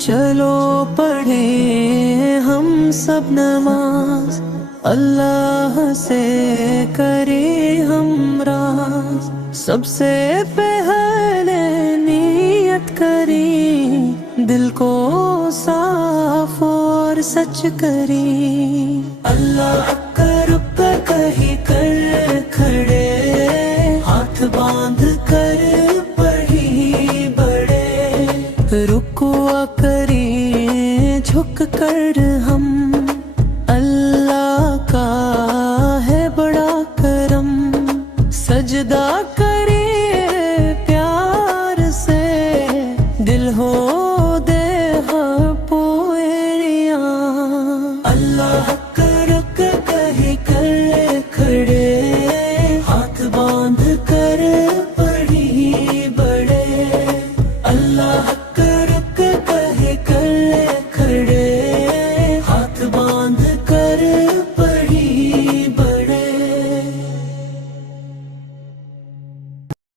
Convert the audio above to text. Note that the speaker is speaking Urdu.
چلو پڑھیں ہم سب نماز، اللہ سے کریں ہم راز، سب سے پہلے نیت کریں، دل کو صاف اور سچ کریں، اللہ کا رب کہیں کر کھڑے، ہاتھ باندھ کر پڑھی بڑے، رکوع کریں جھک کر ہم، اللہ کا ہے بڑا کرم، سجدہ